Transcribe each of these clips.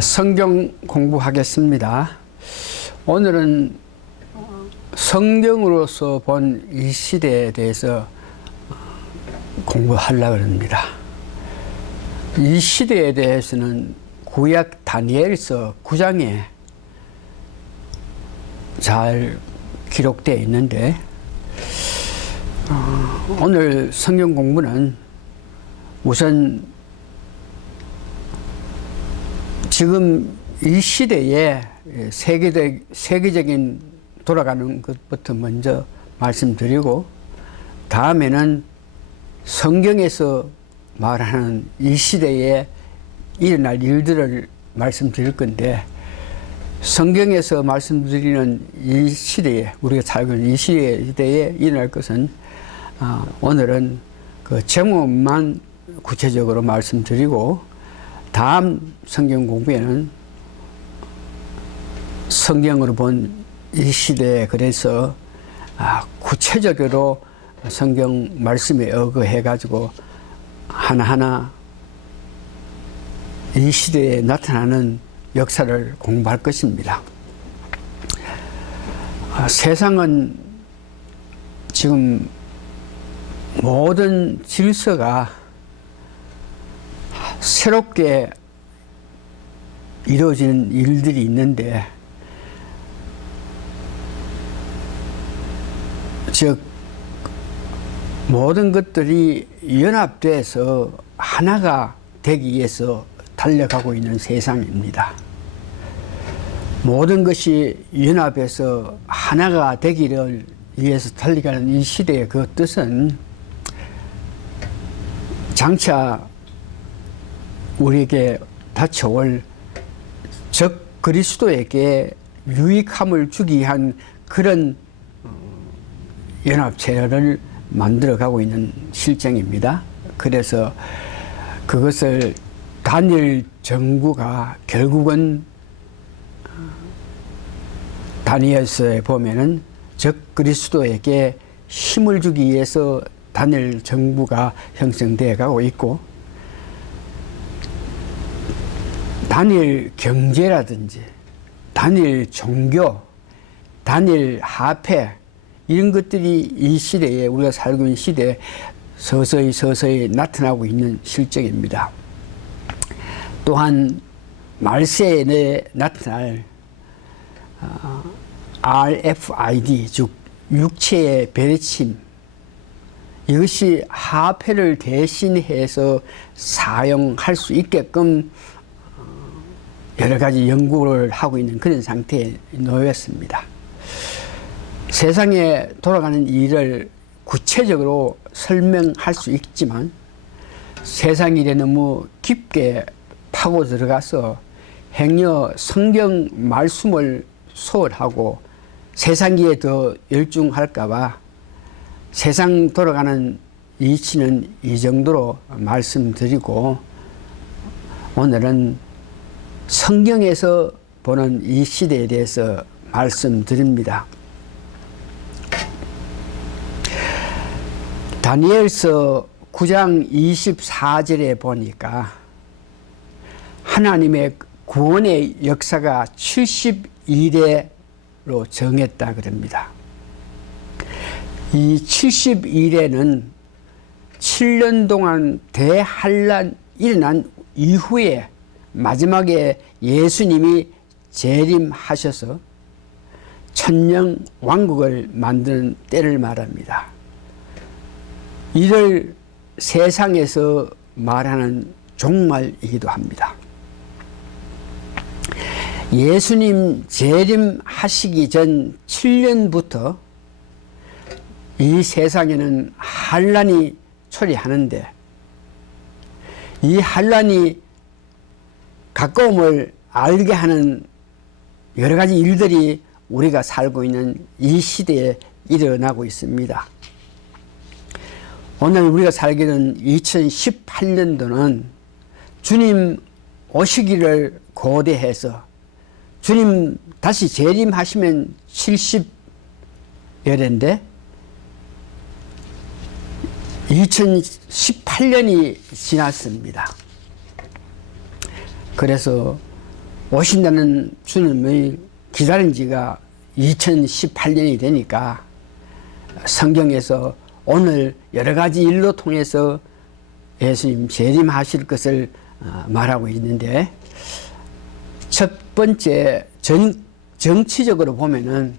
성경 공부하겠습니다. 오늘은 성경으로서 본 이 시대에 대해서 공부하려고 합니다. 이 시대에 대해서는 구약 다니엘서 9장에 잘 기록되어 있는데, 오늘 성경 공부는 우선 지금 이 시대에 세계적인 돌아가는 것부터 먼저 말씀드리고, 다음에는 성경에서 말하는 이 시대에 일어날 일들을 말씀드릴 건데, 성경에서 말씀드리는 이 시대에, 우리가 살고 있는 이 시대에 일어날 것은 오늘은 그 제목만 구체적으로 말씀드리고, 다음 성경 공부에는 성경으로 본 이 시대에 그래서 구체적으로 성경 말씀에 의거해 가지고 하나하나 이 시대에 나타나는 역사를 공부할 것입니다. 세상은 지금 모든 질서가 새롭게 이루어지는 일들이 있는데, 즉 모든 것들이 연합돼서 하나가 되기 위해서 달려가고 있는 세상입니다. 모든 것이 연합해서 하나가 되기를 위해서 달려가는 이 시대의 그 뜻은 장차 우리에게 닥쳐올 적 그리스도에게 유익함을 주기 위한 그런 연합체를 만들어가고 있는 실정입니다. 그래서 그것을 다니엘 정부가 결국은 다니엘서에 보면은 적 그리스도에게 힘을 주기 위해서 다니엘 정부가 형성되어 가고 있고, 다니엘 경제라든지 다니엘 종교, 다니엘 화폐, 이런 것들이 이 시대에, 우리가 살고 있는 시대에 서서히 나타나고 있는 실정입니다. 또한 말세에 나타날 RFID, 즉 육체의 배려심, 이것이 화폐를 대신해서 사용할 수 있게끔 여러 가지 연구를 하고 있는 그런 상태에 놓였습니다. 세상에 돌아가는 일을 구체적으로 설명할 수 있지만, 세상 일에 너무 깊게 파고 들어가서 행여 성경 말씀을 소홀하고 세상 일에 더 열중할까봐 세상 돌아가는 이치는 이 정도로 말씀드리고, 오늘은 성경에서 보는 이 시대에 대해서 말씀드립니다. 다니엘서 9장 24절에 보니까 하나님의 구원의 역사가 70일에로 정했다 그럽니다. 이 70일에는 7년 동안 대환란 일어난 이후에 마지막에 예수님이 재림하셔서 천년 왕국을 만드는 때를 말합니다. 이를 세상에서 말하는 종말이기도 합니다. 예수님 재림하시기 전 7년부터 이 세상에는 환란이 초래하는데, 이 환란이 가까움을 알게 하는 여러 가지 일들이 우리가 살고 있는 이 시대에 일어나고 있습니다. 오늘 우리가 살게 된 2018년도는 주님 오시기를 고대해서 주님 다시 재림하시면 70여인데 2018년이 지났습니다. 그래서 오신다는 주님을 기다린 지가 2018년이 되니까 성경에서 오늘 여러 가지 일로 통해서 예수님 재림하실 것을 말하고 있는데, 첫 번째 정치적으로 보면은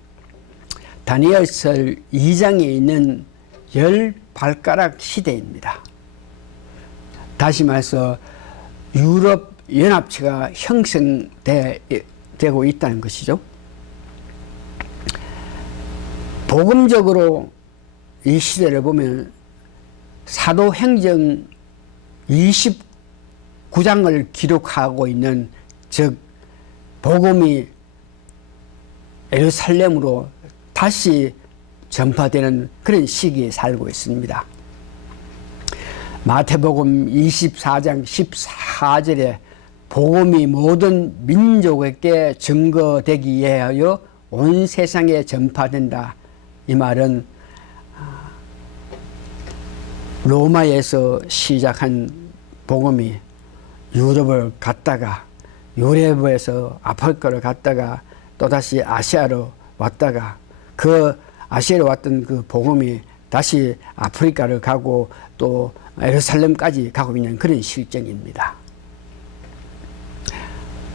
다니엘서 2장에 있는 10발가락 시대입니다. 다시 말해서 유럽 연합체가 형성되고 있다는 것이죠. 복음적으로 이 시대를 보면 사도행전 29장을 기록하고 있는, 즉 복음이 예루살렘으로 다시 전파되는 그런 시기에 살고 있습니다. 마태복음 24장 14절에 복음이 모든 민족에게 증거되기 위하여 온 세상에 전파된다. 이 말은 로마에서 시작한 복음이 유럽을 갔다가, 유럽에서 아프리카를 갔다가 또다시 아시아로 왔다가, 그 아시아로 왔던 그 복음이 다시 아프리카를 가고 또 예루살렘까지 가고 있는 그런 실정입니다.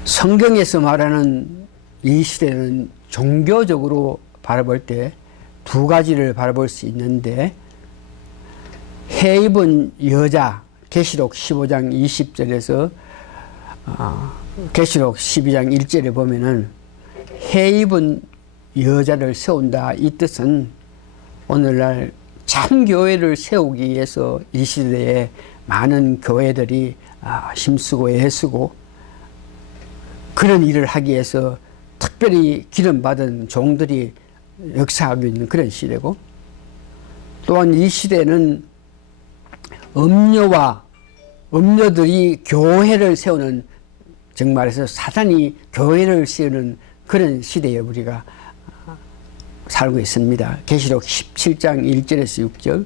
성경에서 말하는 이 시대는 종교적으로 바라볼 때 두 가지를 바라볼 수 있는데, 해 입은 여자, 계시록 15장 20절에서 계시록 12장 1절에 보면은 해 입은 여자를 세운다. 이 뜻은 오늘날 참교회를 세우기 위해서 이 시대에 많은 교회들이 힘쓰고 애쓰고 그런 일을 하기 위해서 특별히 기름받은 종들이 역사하고 있는 그런 시대고, 또한 이 시대는 음녀들이 교회를 세우는, 정말해서 사단이 교회를 세우는 그런 시대에 우리가 살고 있습니다. 계시록 17장 1절에서 6절.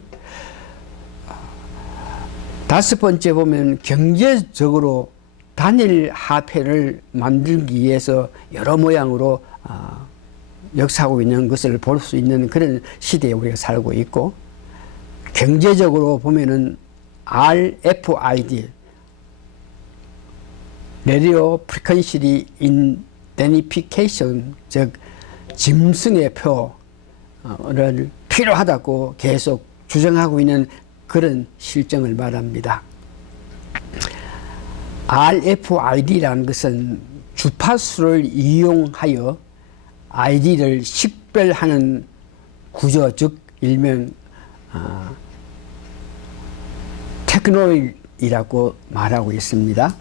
다섯 번째 보면 경제적으로 단일 화폐를 만들기 위해서 여러 모양으로 역사하고 있는 것을 볼 수 있는 그런 시대에 우리가 살고 있고, 경제적으로 보면은 RFID, 레디오 프리퀀시 인덴티피케이션, 즉 짐승의 표를 필요하다고 계속 주장하고 있는 그런 실정을 말합니다. RFID라는 것은 주파수를 이용하여 아이디를 식별하는 구조, 즉 일명 테크놀이라고 말하고 있습니다.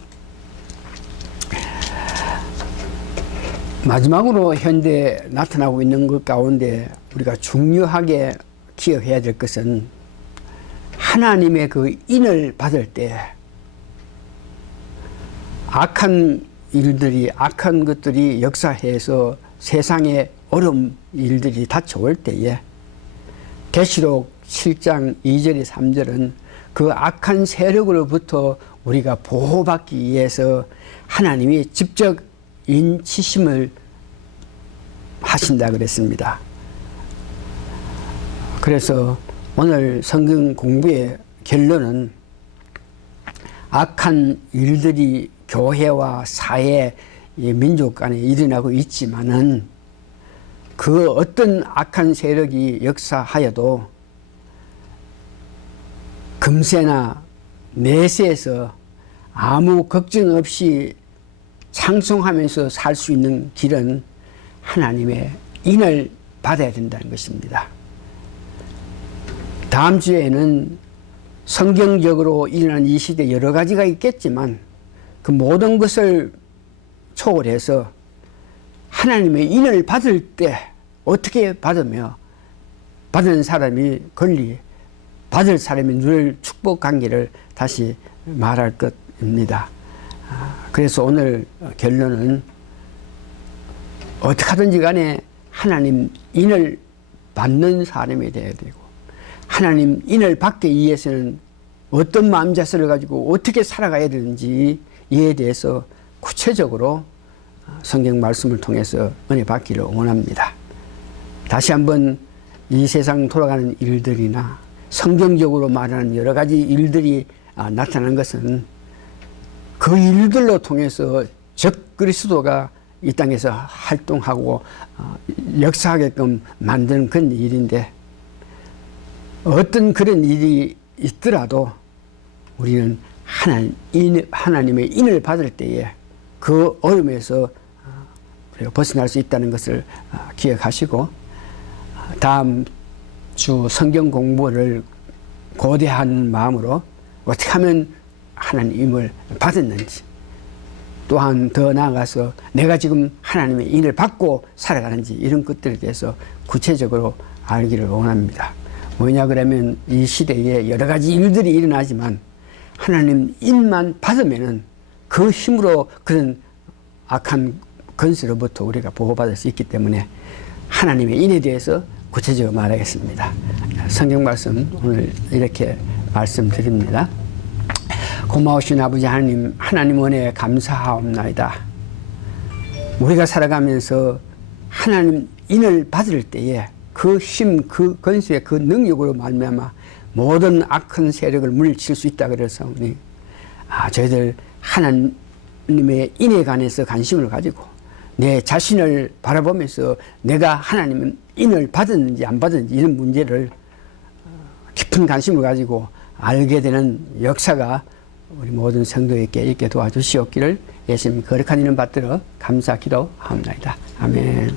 마지막으로 현대에 나타나고 있는 것 가운데 우리가 중요하게 기억해야 될 것은, 하나님의 그 인을 받을 때 악한 일들이, 악한 것들이 역사해서 세상에 어려운 일들이 닥쳐올 때에 계시록 7장 2절에 3절은 그 악한 세력으로부터 우리가 보호받기 위해서 하나님이 직접 인치심을 하신다 그랬습니다. 그래서 오늘 성경 공부의 결론은, 악한 일들이 교회와 사회, 민족 간에 일어나고 있지만은 그 어떤 악한 세력이 역사하여도 금세나 내세에서 아무 걱정 없이 창송하면서 살 수 있는 길은 하나님의 인을 받아야 된다는 것입니다. 다음 주에는 성경적으로 일어난 이 시대 여러 가지가 있겠지만 그 모든 것을 초월해서 하나님의 인을 받을 때 어떻게 받으며 받은 사람이 권리, 받을 사람이 누릴 축복 관계를 다시 말할 것입니다. 그래서 오늘 결론은 어떻게 하든지 간에 하나님 인을 받는 사람이 되어야 되고, 하나님 인을 받기 위해서는 어떤 마음자세를 가지고 어떻게 살아가야 되는지 이에 대해서 구체적으로 성경 말씀을 통해서 은혜 받기를 원합니다. 다시 한번 이 세상 돌아가는 일들이나 성경적으로 말하는 여러 가지 일들이 나타나는 것은 그 일들로 통해서 적 그리스도가 이 땅에서 활동하고 역사하게끔 만드는 그런 일인데, 어떤 그런 일이 있더라도 우리는 하나님의 인을 받을 때에 그 어려움에서 우리가 벗어날 수 있다는 것을 기억하시고, 다음 주 성경 공부를 고대한 마음으로 어떻게 하면 하나님을 받았는지, 또한 더 나아가서 내가 지금 하나님의 인을 받고 살아가는지, 이런 것들에 대해서 구체적으로 알기를 원합니다. 뭐냐 그러면 이 시대에 여러 가지 일들이 일어나지만 하나님 인만 받으면은 그 힘으로 그런 악한 건수로부터 우리가 보호받을 수 있기 때문에 하나님의 인에 대해서 구체적으로 말하겠습니다. 성경 말씀 오늘 이렇게 말씀드립니다. 고마우신 아버지 하나님, 하나님 은혜에 감사하옵나이다. 우리가 살아가면서 하나님 인을 받을 때에 그 힘, 그 건수의 그 능력으로 말미암아 모든 악한 세력을 물리칠 수 있다 그래서 우리 저희들 하나님의 인에 관해서 관심을 가지고 내 자신을 바라보면서 내가 하나님의 인을 받았는지 안 받았는지 이런 문제를 깊은 관심을 가지고 알게 되는 역사가 우리 모든 성도에게 있게 도와주시옵기를 예수님 거룩한 이름 받들어 감사 기도하옵나이다. 아멘.